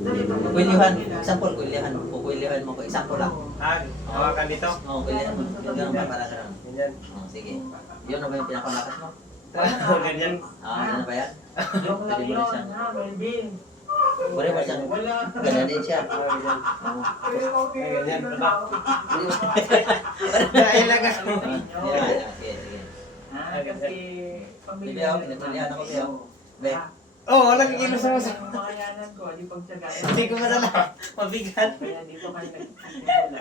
Kuilihan, example, kuilihan. Kuilihan mo ko, example lang. Hawakan dito. Oo, kuilihan mo. Ganun ba para ganun? Ganyan. Sige. Yun na ba yung pinakalakas mo? Ganyan. Ano ba yan? Joke lang Pwede mo rin yun, siya. ha, Melvin. Pwede mo siya. Ganyan din siya. Ganyan. Oo. Ganyan. Dahil lang Ah, yeah, sige, sige. Kasi Bibi ako, pinatalihan ako, Bibi. Be. Oo, wala kikilos mo sa... Ang makayanan ko, di pagtsagaan. Hindi ko madala. Mabigat. Kaya dito kayo nagsisimula.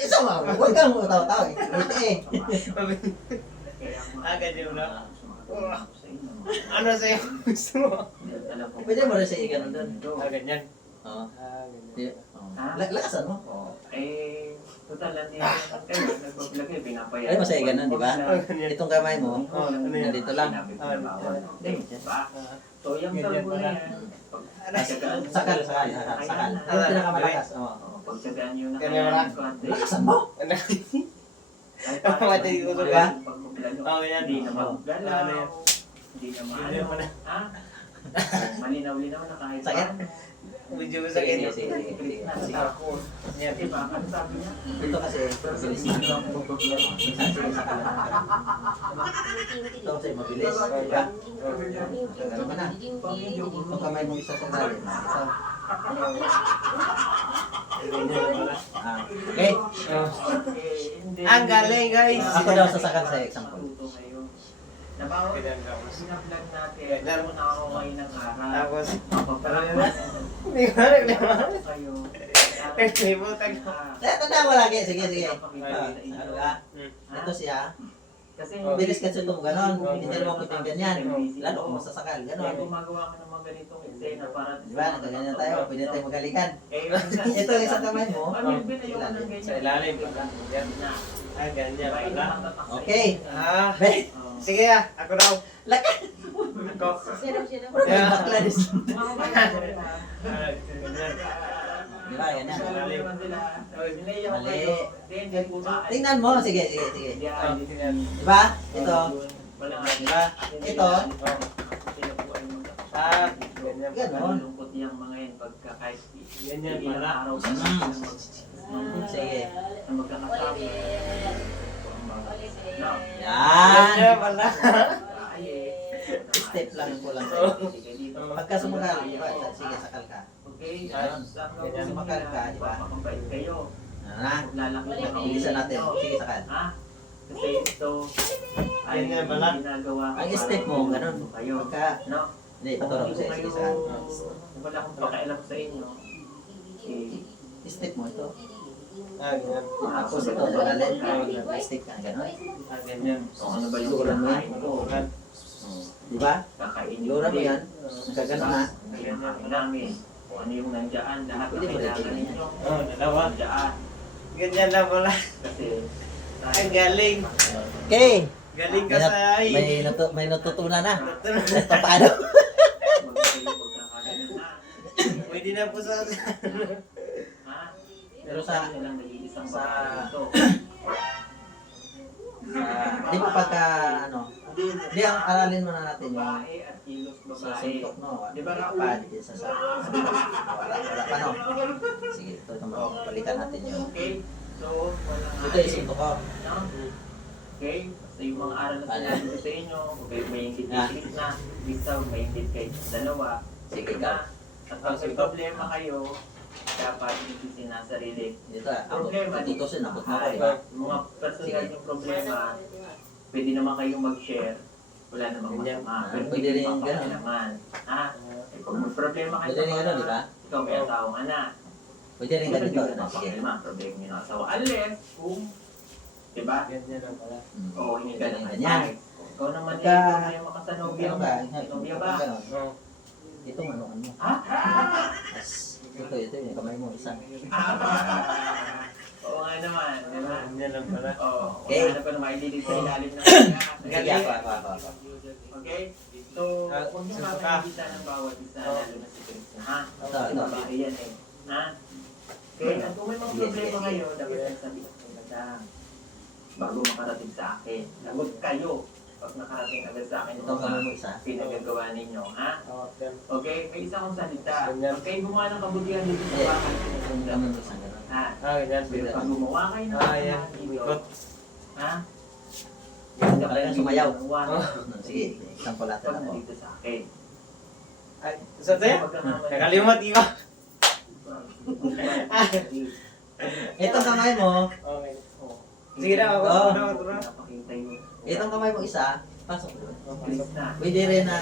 Isa mo, huwag kang utaw-taw eh. Hindi eh. Kaya Ganyan na. sa inyo. Ano sa'yo? Gusto mo? Alam ko. Pwede mo rin siya i-ganon doon. Ganyan. Oo. Ganyan. Lakasan mo. Total, hindi kayo nagbablog eh, pinapayaan. Ay, masaya ganun, di ba? Ganyan. Itong kamay mo, Oo, ano yan? nandito lang. Hindi, diba? So, yung salbo na yan, Sakal, sakal, sakal. Yung pinakamalakas. Oo. pagtsagaan nyo na Ganyan kaya wala. ko, ate. Lakasan mo! Ano? Kahit Mati ko Di sa ba? pagpapilan nyo, Oo, yan. hindi na Oo. maggalaw, Ano yan? hindi na Ganyan maano. pala. Ha? Malinaw-linaw na kahit Sakit? paano. Medyo Sige, masakit. sige, sige, sige. Sige. Tapos, Yan. diba, ano sabi niya? Ito kasi, mabilis na. Minsan sige, sakal lang. Ito kasi mabilis. Di ba? Ganun ka na. Itong kamay mo isa sa lalim. Isa. Okay. Hindi. Ang galing, guys. Ako daw sasakal sa example. Matuto kayo. Nabawa, Ganyan tapos. sinablog natin, Ganyan. kung nakakaway ng araw. Tapos. Mapapalaman. Hindi ko alam naman. Kayo. Naglibutan ko. Tanda mo lagi. Sige, sige. Ano ka? Ito siya. Kasi Bilis kasi itong ganon. Hindi mo kita yung ganyan. Lalo kung masasakal. kaya Ganon. gumagawa ka ng mga ganitong eksena para Di ba? Nagkaganyan tayo. Pwede tayo magalikan. Ito Ito isang kamay mo. Ano binayaw ng ganyan? Sa ilalim. Yan. Na. Ah, ganyan Diba, pala. inatatak sa Okay. Ah. Be. Oo. Sige ah, ako daw. Laka. Ako. Yeah. Bakla din. Ah, ganyan. Di ba? Ganyan. Mali. Mali. Tingnan mo. Sige, sige, sige. Ah, ganyan. Di ba? Ito. Di ba? Ito. Ah, ganyan. Ganon. Lungkot yung mga yan pagka kahit Ganyan ilang pala. araw ka Sige. na magkakasama. No. Yan. Ganyan pala. Ay, eh. Step lang po lang Oo. sa'yo. Sige, dito. Pagka sumakal, di ba? Sige, sakal ka. Okay, Ganon. ganyan Sumakal ka, di ba? Mabait kayo. Ano na? Lalaki na Bilisan natin. Sige, sakal. Ha? Kasi ito ay Ganyan pala. ginagawa ko Ang para step mo, ganun. kayo. Pagka, No? hindi, paturo ko sa'yo. Sige, sakal. Wala akong pakialam sa inyo. Step mo ito. Ah, ganyan. Tapos ito, malalim. Step ka, gano'n. Ah, ganyan. Kung ano ba yung Luran mo yan. kinakain ko? Di ba? Kakainin Luran mo din. yan. Nagkaganon na. Kinakain namin. Kung ano yung nandyan, lahat Pwede na mo rin kailangan tingnan ninyo. Oh, dalawa. Nandyan. Ganyan lang pala. Kasi Ang galing. Okay. Galing ka sa ay. May natutunan na. Natutunan. Ito paano? Pwede na po sa... Pero sa- sa sa- Di ba pagka, ano, di ang aralin mo na natin yung sa suntok, no? Di ba pa, di sa wala pa, no? Sige, ito naman, balikan natin yung, Okay, so walang ito yung suntok ko. Okay, so yung mga aral na sinabi ko sa inyo, okay, may ingit na, bisa may ingit kayo sa dalawa. Sige, Na, at pag may problema kayo, dapat ipisin na sarili. Dito, ako, Problema, tutusin, ako, Ay, di ba? mga personal yung problema, pwede naman kayong mag-share. Wala namang Ganyan. masama. Ah, pwede rin yung ganun. naman. Ha? Eh, pag may problema kayo Pwede rin sa ano, di ba? ikaw may asawang anak. Pwede rin ganito, ano, sige. Problema, problema nyo ng asawa. Unless, kung, di ba? Ganyan lang pala. Oo, hindi ka Ganyan, na ganyan. Ikaw naman Pagka- eh, ikaw na yung makasanobya Ano mo. ba? Sinobya ba? Ganon. Oh. Itong ano, ano. Ha? As, ito, yung kamay mo, isa. Oo nga naman, di ba? Ganyan lang pala. Oo, Okay. wala na pa na maidilig sa ilalim ng kanya. Sige, ako. Okay? So, huwag niyo makakaingitan ng bawat isa, lalo na si Chris. Ha? Ito. Babae yan eh. Ha? Okay, at kung may mga problema kayo, dapat nagsabi ko sa madam. Bago makarating sa akin. Lagot kayo. pag nakarating agad sa akin yung Itong kamay mga mo isa. pinagagawa ninyo, ha? Oo, sir. Okay? May isa kong salita. Ganyan. Pag kayo gumawa ng kabutihan dito sa Eh, bahay, Itong kamay mo isa. Ganun. ha? Ganyan. Pero pag gumawa kayo ng Yan. kasalanan dito, Ikot. ha? Talagang sumayaw. One, Sige, isang natin pag ako. nandito sa akin. Ay, sa tayo? Pagkakamali- Nakalimot, di ba? Itong kamay mo, Okay. Oh. Sige na, ako. Oo. Ako. Napakita yun. itong kamay mo isa, pasok doon. Chris na. Pwede rin na,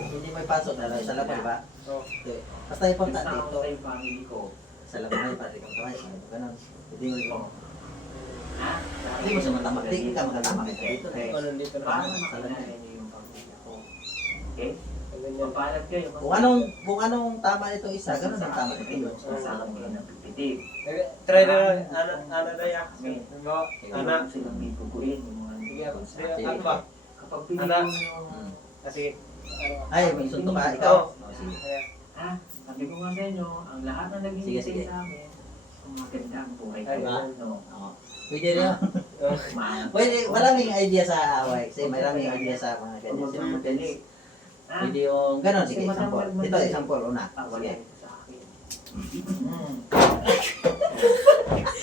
hindi mo ipasok na lang sa labas, di ba? Oo. Okay. Basta importante Basta ito. ako yung family ko. Sa labas na ipasok itong kamay. Ganun. Hindi mo ito. Ha? Hindi mo siya matama. Hindi ka makatama kita dito. Okay. Ano, nandito na. Paano makilala niyo yung pamilya ko? Okay? Ganyan. Papalat kayo. Kung anong tama itong isa, ganun ang tama ito. Kasama ko ng pipitip. Try na lang. Ano na yan? Halimbawa, Ano silang bibuguin yung mga Sige, ako. Sige, Sige. ano ba? Kapag pinili Ano? mo yung... Kasi, ano? Ay, may suntok ka. Ikaw. Oh, sige. Ayan. Ha? Sabi ko nga sa inyo, ang lahat na naging Sige, sige. sa amin, ang maganda ang buhay ko. Ay, No? Oo. Pwede rin. Oo. Pwede, maraming idea sa away. Kasi maraming idea sa mga Huwag ganyan. mo Sa mga madali. Ha? Pwede yung ganun. Sige, example. Ito, example. Una. Ah, wala Sige. ito sa akin. Hmm.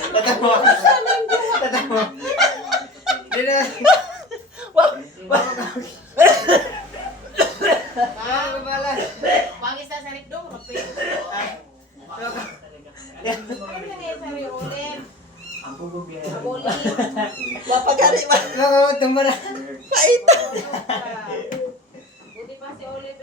Tatawa. Tatawa. Hindi na. Ano ba lang? Bangis na sa rikdo, rapin. Ay, Ay, nangyay sa ulit. ang pugubiyahe. Mabuli. Mapagkari ba? Nakakawag mo na. Paita. Tulog ka.